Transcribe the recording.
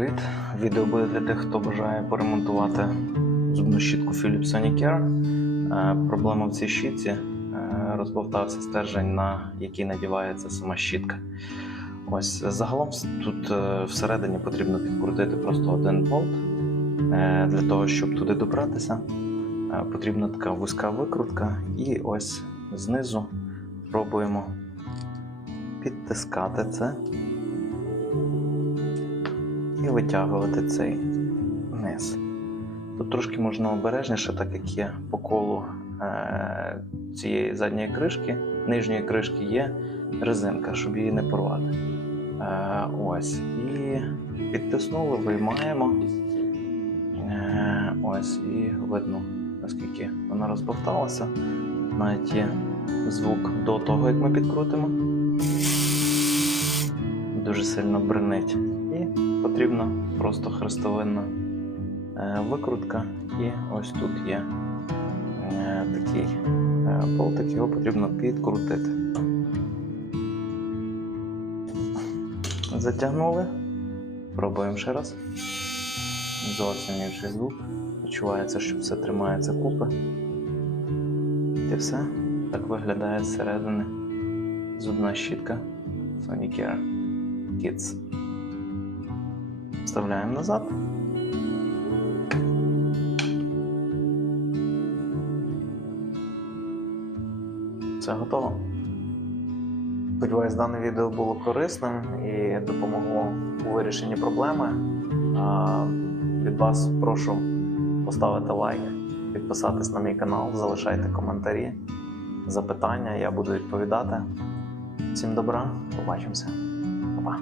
Привіт! Відео буде для тих, хто бажає поремонтувати зубну щітку Philips Sonicare. Е, Проблема в цій щітці е, розбовтався стержень, на який надівається сама щітка. Ось загалом тут е, всередині потрібно підкрутити просто один болт. Для того, щоб туди добратися, потрібна така вузька викрутка, і ось знизу пробуємо підтискати це і витягувати цей низ. Тут трошки можна обережніше, так як є по колу е- цієї задньої кришки, нижньої кришки є резинка, щоб її не порвати. Е- ось. І підтиснули, виймаємо. Е- ось, і видно, наскільки вона розбовталася. Навіть є звук до того, як ми підкрутимо. Дуже сильно бренить. І потрібна просто хрестовинна е, викрутка. І ось тут є е, такий е, болтик, його потрібно підкрутити. Затягнули. Пробуємо ще раз. Зовсім інший звук. Відчувається, що все тримається купи. І все. Так виглядає зсередини зубна щітка Sonicare Kids. Вставляємо назад. Все готово. Сподіваюсь, дане відео було корисним і допомогло у вирішенні проблеми. Від вас прошу поставити лайк, підписатись на мій канал, залишайте коментарі, запитання, я буду відповідати. Всім добра, побачимося. Па-па.